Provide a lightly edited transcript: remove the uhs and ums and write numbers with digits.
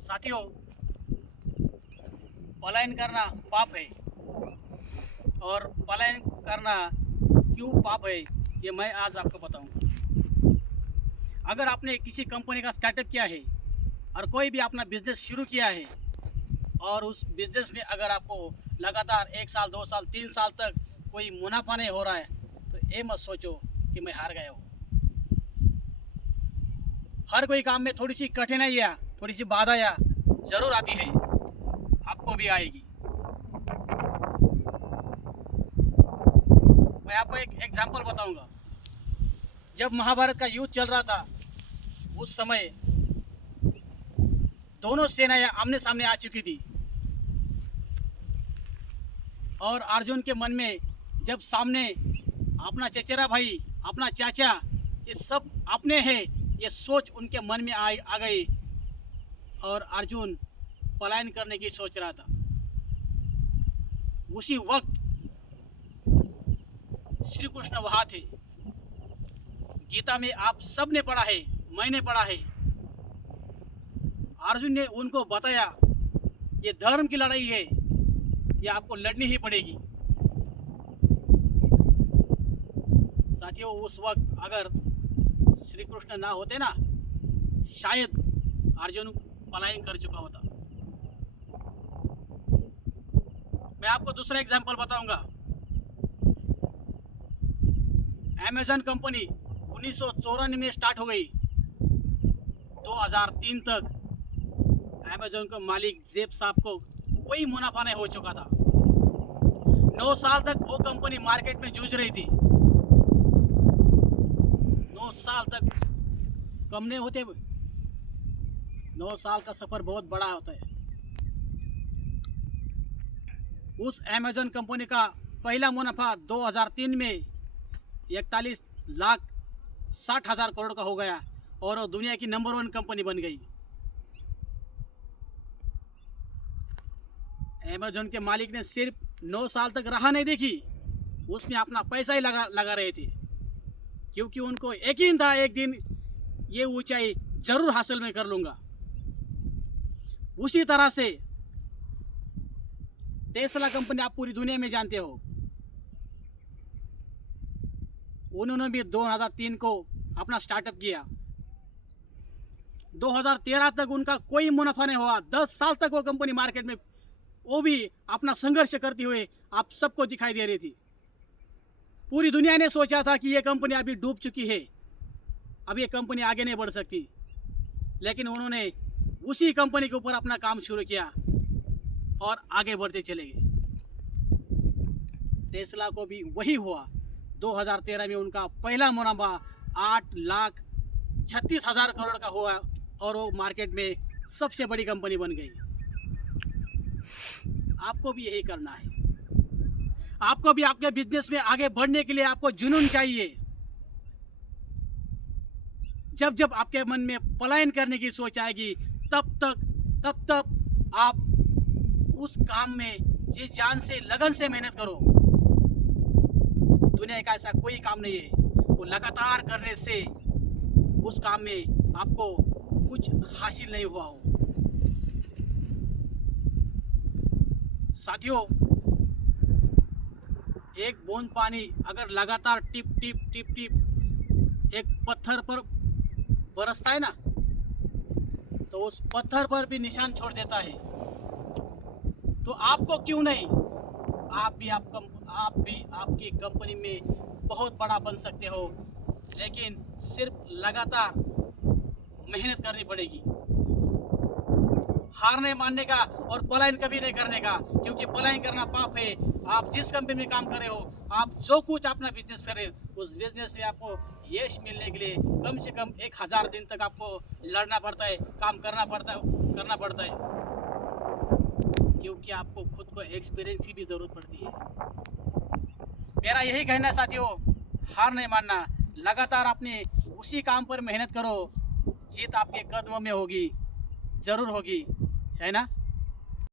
साथियों, पलायन करना पाप है और पलायन करना क्यों पाप है ये मैं आज आपको बताऊंगा। अगर आपने किसी कंपनी का स्टार्टअप किया है और कोई भी अपना बिजनेस शुरू किया है और उस बिजनेस में अगर आपको लगातार 1 साल 2 साल 3 साल तक कोई मुनाफा नहीं हो रहा है तो ये मत सोचो कि मैं हार गया हूँ। हर कोई काम में थोड़ी सी कठिनाइयाँ, थोड़ी सी बाधाएं जरूर आती है, आपको भी आएगी। मैं आपको एक एग्जांपल बताऊंगा। जब महाभारत का युद्ध चल रहा था उस समय दोनों सेनाएं आमने सामने आ चुकी थी और अर्जुन के मन में जब सामने अपना चचेरा भाई, अपना चाचा, ये सब अपने हैं, ये सोच उनके मन में आ गई और अर्जुन पलायन करने की सोच रहा था। उसी वक्त श्री कृष्ण वहां थे। गीता में आप सब ने पढ़ा है, मैंने पढ़ा है। अर्जुन ने उनको बताया ये धर्म की लड़ाई है, ये आपको लड़नी ही पड़ेगी। साथियों, उस वक्त अगर श्री कृष्ण ना होते ना, शायद अर्जुन पलायन कर चुका होता। मैं आपको दूसरा एग्जांपल बताऊंगा। अमेज़न कंपनी 1994 में स्टार्ट हो गई। 2003 तक अमेज़न का मालिक जेब साहब को कोई मुनाफा नहीं हो चुका था। 9 साल तक वो कंपनी मार्केट में जूझ रही थी। 9 साल तक कम नहीं होते। 9 साल का सफर बहुत बड़ा होता है। उस अमेज़न कंपनी का पहला मुनाफा 2003 में 41,60,000 करोड़ का हो गया और वो दुनिया की नंबर 1 कंपनी बन गई। अमेज़न के मालिक ने सिर्फ 9 साल तक राह नहीं देखी, उसमें अपना पैसा ही लगा रहे थे, क्योंकि उनको यकीन था एक दिन ये ऊंचाई जरूर हासिल मैं कर लूंगा। उसी तरह से टेस्ला कंपनी आप पूरी दुनिया में जानते हो, उन्होंने भी 2003 को अपना स्टार्टअप किया। 2013 तक उनका कोई मुनाफा नहीं हुआ। 10 साल तक वो कंपनी मार्केट में वो भी अपना संघर्ष करते हुए आप सबको दिखाई दे रही थी। पूरी दुनिया ने सोचा था कि ये कंपनी अभी डूब चुकी है, अब ये कंपनी आगे नहीं बढ़ सकती, लेकिन उन्होंने उसी कंपनी के ऊपर अपना काम शुरू किया और आगे बढ़ते चले गए। टेस्ला को भी वही हुआ। 2013 में उनका पहला मुनाफा 8,36,000 करोड़ का हुआ और वो मार्केट में सबसे बड़ी कंपनी बन गई। आपको भी यही करना है। आपको भी आपके बिजनेस में आगे बढ़ने के लिए आपको जुनून चाहिए। जब जब आपके मन में पलायन करने की सोच आएगी तब आप उस काम में जी जान से, लगन से मेहनत करो। दुनिया का ऐसा कोई काम नहीं है वो लगातार करने से उस काम में आपको कुछ हासिल नहीं हुआ हो। साथियों, एक बूंद पानी अगर लगातार टिप टिप टिप टिप एक पत्थर पर बरसता है ना, तो उस पत्थर पर भी निशान छोड़ देता है। तो आपको क्यों नहीं, आप भी आपकी कंपनी में बहुत बड़ा बन सकते हो, लेकिन सिर्फ लगातार मेहनत करनी पड़ेगी। हार नहीं मानने का और पलायन कभी नहीं करने का, क्योंकि पलायन करना पाप है। आप जिस कंपनी में काम कर रहे हो, आप जो कुछ अपना बिजनेस करें, उस बिजनेस में आपको यश मिलने के लिए कम से कम 1000 दिन तक आपको लड़ना पड़ता है, काम करना पड़ता है, क्योंकि आपको खुद को एक्सपीरियंस की भी जरूरत पड़ती है। मेरा यही कहना है साथियों, हार नहीं मानना, लगातार अपने उसी काम पर मेहनत करो, जीत आपके कदमों में होगी, जरूर होगी, है ना।